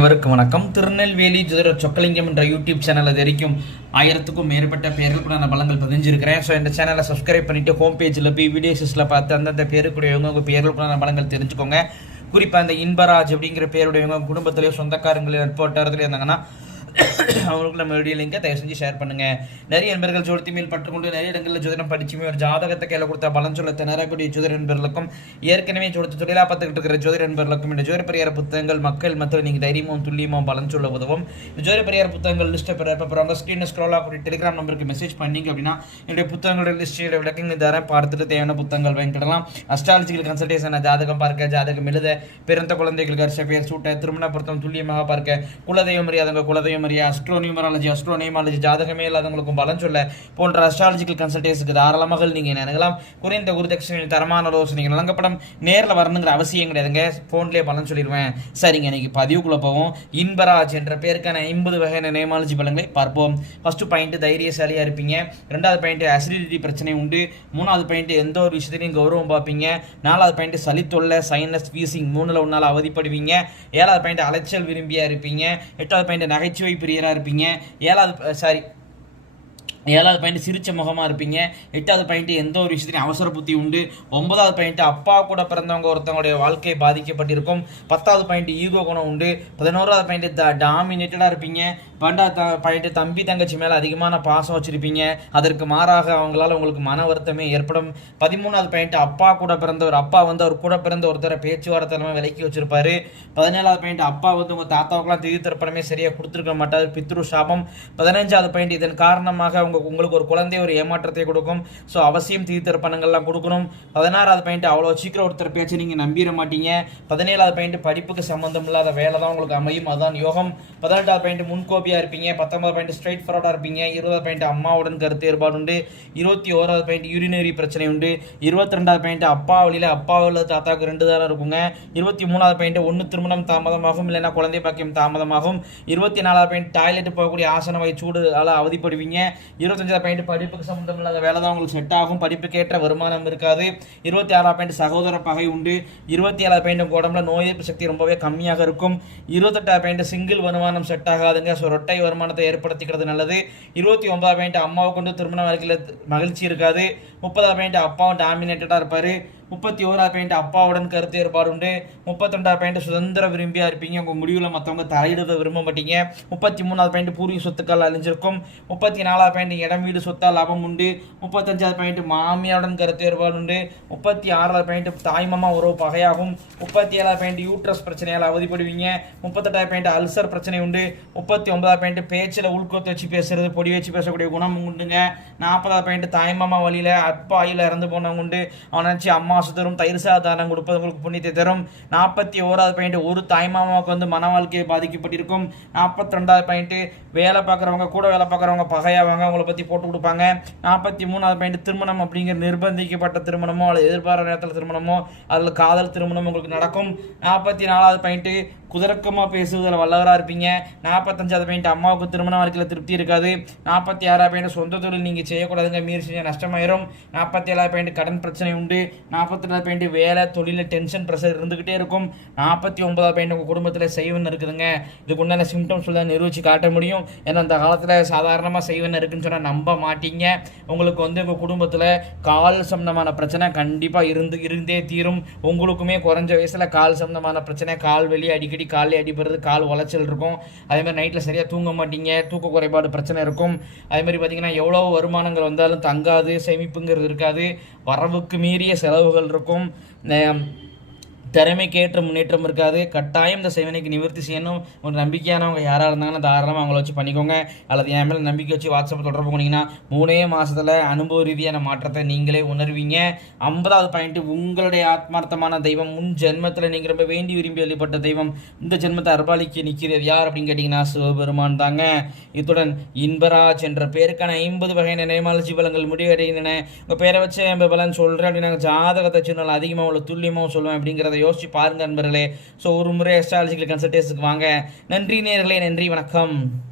அனைவருக்கும் வணக்கம். திருநெல்வேலி ஜோதிட சொக்கலிங்கம் என்ற யூடியூப் சேனலை தெரிக்கும் ஆயிரத்துக்கும் மேற்பட்ட பேர்களுக்குள்ள நான் பலங்கள் பதிஞ்சிருக்கிறேன். ஸோ இந்த சேனலை சப்ஸ்கிரைப் பண்ணிட்டு ஹோம் பேஜில் போய் வீடியோஸில் பார்த்து அந்தந்த பேருக்குடையவங்க உங்கள் பேர்களுக்குள்ள நான் பலங்கள் தெரிஞ்சுக்கோங்க. குறிப்பாக இந்த இன்பராஜ் அப்படிங்கிற பேருடையவங்க குடும்பத்திலேயோ சொந்தக்காரங்களே நட்போட்டாரத்துலேயே இருந்தாங்கன்னா அவங்களுக்கு நம்ம வீடியோ லிங்கை தயவு செஞ்சு ஷேர் பண்ணுங்க. நிறைய நண்பர்கள் ஜோதி மேல் பட்டுக்கொண்டு நிறைய இடங்களில் ஜோதிடம் படிச்சுமே ஒரு ஜாதகத்தை கையில் கொடுத்த பலன் சொல்ல திணறக்கூடிய ஜோதிட நண்பர்களுக்கும் ஏற்கனவே ஜோதி தொழிலாக பார்த்துக்கிட்டு இருக்கிற ஜோதிட நண்பர்களுக்கும் இந்த ஜோதி பரிகார புத்தகங்கள் மக்கள் மத்தியில் நீங்கள் தைரியமும் துல்லியமும் பலன் சொல்ல உதவும். இந்த ஜோதி பரிகார புத்தகங்கள் லிஸ்ட்டை பெற இப்போ ஸ்க்ரீனில் ஸ்க்ரோல் ஆகக்கூடிய டெலிகிராம் நம்பருக்கு மெசேஜ் பண்ணீங்க அப்படின்னா என்னுடைய புத்தகங்களோட லிஸ்ட்டோட விளக்கங்கள் தரேன். பார்த்துட்டு தேவையான புத்தகங்கள் வாங்கிக்கிடலாம். அஸ்ட்ராலஜிக்கல் கன்சல்டேஷன் ஜாதகம் பார்க்க ஜாதகம் எழுத பிறந்த குழந்தைகளுக்கு அரிச சூட்ட திருமண பொருத்தம் துல்லியமாக பார்க்க குலதெய்வம் அறியாதவங்க குலதெய்வம் அறியா அஸ்ட்ரோ நியூமராலஜி அஸ்ட்ரோ நியூமாலஜி ஜாதகமே இல்லாதவங்களுக்கும் பலன் சொல்ல போன்ற அஸ்ட்ராலஜிக்கல் கன்சல்டேஷனுக்கு தாராளமாக நீங்கள் நினைக்கலாம்? குறைந்த குருதட்சணையில் தரமான ஆலோசனைகள் வழங்கப்படும் நேரில் வரணுங்கிற அவசியம் கிடையாதுங்க. ஃபோன்லேயே பலன் சொல்லிடுவேன். சரிங்க இன்னைக்கு பதிவுக்குள்ளே போவோம். இன்பராஜ் என்ற பேருக்கான ஐம்பது வகையான நியமாலஜி பலன்களை பார்ப்போம். ஃபர்ஸ்ட் பாயிண்ட்டு தைரியசாலியாக இருப்பீங்க. ரெண்டாவது பாயிண்ட்டு அசிடிட்டி பிரச்சனை உண்டு. மூணாவது பாயிண்ட் எந்த ஒரு விஷயத்துலையும் கௌரவம் பார்ப்பீங்க. நாலாவது பாயிண்ட் சளித்தொல்லை சைனஸ் வீசிங் மூணில் ஒன்றால் அவதிப்படுவீங்க. ஏழாவது பாயிண்ட் அலைச்சல் விரும்பியா இருப்பீங்க. எட்டாவது பாயிண்ட் நகைச்சுவை பிரியராக இருப்பீங்க. ஏழாவது சாரி ஏழாவது பாயிண்ட் சிரிச்ச முகமாக இருப்பீங்க. எட்டாவது பாயிண்ட் எந்த ஒரு விஷயத்துலையும் அவசர புத்தி உண்டு. ஒன்பதாவது பாயிண்ட் அப்பா கூட பிறந்தவங்க ஒருத்தவங்களுடைய வாழ்க்கை பாதிக்கப்பட்டிருக்கும். பத்தாவது பாயிண்ட் ஈகோ குணம் உண்டு. பதினோராவது பாயிண்ட் டாமினேட்டடாக இருப்பீங்க. பண்டா த பழைய தம்பி தங்கச்சி மேலே அதிகமான பாசம் வச்சுருப்பீங்க. அதற்கு மாறாக அவங்களால உங்களுக்கு மன வருத்தமே ஏற்படும். பதிமூணாவது பாயிண்ட் அப்பா கூட பிறந்த ஒரு அப்பா வந்து அவர் கூட பிறந்த ஒருத்தரை பேச்சுவார்த்தை எல்லாமே விலக்கி வச்சிருப்பாரு. பதினேழாவது பாயிண்ட் அப்பா வந்து உங்கள் தாத்தாவுக்குலாம் திதி தரப்படமே சரியாக கொடுத்துருக்க மாட்டார். பித்ரு சாபம். பதினஞ்சாவது பாயிண்ட் இதன் காரணமாக அவங்க உங்களுக்கு ஒரு குழந்தை ஒரு ஏமாற்றத்தை கொடுக்கும். ஸோ அவசியம் திதி தரப்பணங்கள்லாம் கொடுக்கணும். பதினாறாவது பாயிண்ட் அவ்வளோ சீக்கிரம் ஒருத்தர் பேச்சு நீங்கள் நம்பிட மாட்டீங்க. பதினேழாவது பாயிண்ட் படிப்புக்கு சம்மந்தம் இல்லாத வேலை தான் உங்களுக்கு அமையும். அதுதான் யோகம். பதினெட்டாவது பாயிண்ட் முன்கோபியாக இருப்பீங்க. பத்தொன்பது பாயிண்ட் ஸ்ட்ரைட் ஃபார்வர்டாக இருப்பீங்க. இருபது பாயிண்ட் அம்மாவுடன் கருத்து ஏற்பாடு உண்டு. இருபத்தி ஓராவது பாயிண்ட் யூரினரி பிரச்சனை உண்டு. இருபத்தி ரெண்டாவது பாயிண்ட் அப்பா வழியில் அப்பா வழியில் தாத்தாவுக்கு ரெண்டு தாரம் இருக்குங்க. இருபத்தி மூணாவது பாயிண்ட் ஒன்று திருமணம் தாமதமாகும். இல்லைன்னா குழந்தை பாக்கியம் தாமதமாகும். இருபத்தி நாலாவது பாயிண்ட் டாய்லெட் போகக்கூடிய ஆசன வை சூடு அல அவதிப்படுவீங்க. இருபத்தஞ்சாவது பாயிண்ட் படிப்புக்கு சம்மந்தம் இல்லாத வேலை தான் உங்களுக்கு செட் ஆகும். படிப்புக்கேற்ற வருமானம் இருக்காது. இருபத்தி ஆறாவது பாயிண்ட் சகோதர பகை உண்டு. இருபத்தி ஏழாவது பாயிண்ட் உங்கள் உடம்புல நோய் எதிர்ப்பு சக்தி ரொம்பவே கம்மியாக இருக்கும். இருபத்தெட்டாவது பாயிண்ட் சிங்கிள் வருமானம் செட் ஆகாதுங்க. ஸோ இரட்டை வருமானத்தை ஏற்படுத்திக்கிறது நல்லது. இருபத்தி ஒன்பதாம் பாயிண்ட் அம்மாவை கொண்டு திருமண வாழ்க்கையில் மகிழ்ச்சி இருக்காது. முப்பதாம் பாயிண்ட் அப்பாவும் டாமினேட்டடாக இருப்பார். முப்பத்தி ஓராவது பாயிண்ட் அப்பாவுடன் கருத்து ஏற்பாடு உண்டு முப்பத்தொண்டாவது பாயிண்ட் சுதந்திர விரும்பியா இருப்பீங்க. உங்கள் முடிவில் மற்றவங்க தலையிட விரும்ப மாட்டீங்க. முப்பத்தி மூணாவது பாயிண்ட் பூர்வீக சொத்துக்கள் அழிஞ்சிருக்கும். முப்பத்தி நாலாவது பாயிண்ட் இடம் வீடு சொத்தால் லாபம் உண்டு. முப்பத்தஞ்சாவது பாயிண்ட் மாமியாருடன் கருத்து ஏற்பாடு உண்டு முப்பத்தி ஆறாவது பாயிண்ட் தாய்மாமா உறவு பகையாகும். முப்பத்தி ஏழாவது பாயிண்ட் யூட்ரஸ் பிரச்சனையால் அவதிப்படுவீங்க. முப்பத்தெட்டாவது பாயிண்ட் அல்சர் பிரச்சனை உண்டு. முப்பத்தி ஒன்பதாவது பாயிண்ட் பேச்சில் உள்கொத்து வச்சு பேசுறது பொடி வச்சு பேசக்கூடிய குணம் உண்டுங்க. நாற்பதாவது பாயிண்ட் தாய்மாமா வழியில் அப்பாயில் இறந்து போனவங்க உண்டு. அவனை நினச்சி அம்மா சுத்தரும் தயிர் சாதாரணம் கொடுப்பது உங்களுக்கு புண்ணியத்தை தரும். நாற்பத்தி ஓராவது பாயிண்ட் ஒரு தாய்மாமாவுக்கு வந்து மன வாழ்க்கையை பாதிக்கப்பட்டிருக்கும். நாற்பத்தி ரெண்டாவது பாயிண்ட் வேலை பார்க்குறவங்க கூட வேலை பார்க்குறவங்க பகையாவாங்க அவங்கள பற்றி போட்டு கொடுப்பாங்க. நாற்பத்தி மூணாவது பாயிண்ட் திருமணம் அப்படிங்கிற நிர்பந்திக்கப்பட்ட திருமணமோ அல்லது எதிர்பாராத நேரத்தில் திருமணமோ அதில் காதல் திருமணம் உங்களுக்கு நடக்கும். நாற்பத்தி நாலாவது பாயிண்ட்டு குதர்க்கமாக பேசுவதில் வல்லவராக இருப்பீங்க. நாற்பத்தஞ்சாவது பாயிண்ட் அம்மாவுக்கு திருமண வாழ்க்கையில் திருப்தி இருக்காது. நாற்பத்தி ஆறாவது பாயிண்ட் சொந்த தொழில் நீங்கள் செய்யக்கூடாதுங்க. மீறி செஞ்சால் நஷ்டமாயிரும். நாற்பத்தி ஏழாவது பாயிண்ட் கடன் பிரச்சனை உண்டு. நாற்பத்தி ரெண்டாவது பாயிண்ட் வேலை தொழிலில் டென்ஷன் ப்ரெஷர் இருந்துக்கிட்டே இருக்கும். நாற்பத்தி ஒன்பதாவது பாயிண்ட் உங்கள் குடும்பத்தில் செய்வன் இருக்குதுங்க. இதுக்கு உண்டான சிம்டம்ஸ் தான் நிரூபித்து காட்ட முடியும். ஏன்னா அந்த காலத்தில் சாதாரணமாக செய்வன் இருக்குன்னு சொன்னால் நம்ப மாட்டீங்க. உங்களுக்கு வந்து உங்கள் குடும்பத்தில் கால் சம்பந்தமான பிரச்சனை கண்டிப்பாக இருந்து இருந்தே தீரும். உங்களுக்குமே குறைஞ்ச வயசில் கால் சம்பந்தமான பிரச்சனை கால் வெளியே அடிக்கடி கால் அடிபடுறது கால் உளைச்சல் இருக்கும். அதேமாதிரி நைட்டில் சரியாக தூங்க மாட்டீங்க தூக்க குறைபாடு பிரச்சனை இருக்கும். அதே மாதிரி பார்த்தீங்கன்னா எவ்வளோ வருமானங்கள் வந்தாலும் தங்காது சேமிப்புங்கிறது இருக்காது. வரவுக்கு மீறிய செலவுகள் இருக்கும். திறமைக்கேற்ற முன்னேற்றம் இருக்காது. கட்டாயம் இந்த சேவனைக்கு நிவர்த்தி செய்யணும். ஒரு நம்பிக்கையானவங்க யாராக இருந்தாங்கன்னா தாராளமாக அவங்கள வச்சு பண்ணிக்கோங்க. அல்லது என் மேலே நம்பிக்கை வச்சு வாட்ஸ்அப் தொடர்பு பண்ணிங்கன்னா மூணே மாதத்தில் அனுபவ ரீதியான மாற்றத்தை நீங்களே உணர்வீங்க. ஐம்பதாவது பாயிண்ட் உங்களுடைய ஆத்மார்த்தமான தெய்வம் முன் ஜென்மத்தில் நீங்கள் ரொம்ப வேண்டி விரும்பி வழிபட்ட தெய்வம் இந்த ஜென்மத்தை அர்பாலிக்க நிற்கிறது யார் அப்படின்னு கேட்டிங்கன்னா சிவபெருமான் தாங்க. இத்துடன் இன்பராஜ் என்ற பேருக்கான ஐம்பது வகையான நேமாலஜி பலங்கள் முடிவடைகின்றன. உங்கள் பேரை வச்சு நம்ம பலன் சொல்கிறேன் அப்படின்னா ஜாதகத்தை சொன்னால் அதிகமாக உள்ள துல்லியமாக சொல்லுவேன் அப்படிங்கிறத யோசிச்சு பாருங்க நண்பர்களே. ஸோ ஒரு முறை அஸ்ட்ராலஜிக்கல் கன்சல்டேஷனுக்கு வாங்க. நன்றி நேர்களே நன்றி வணக்கம்.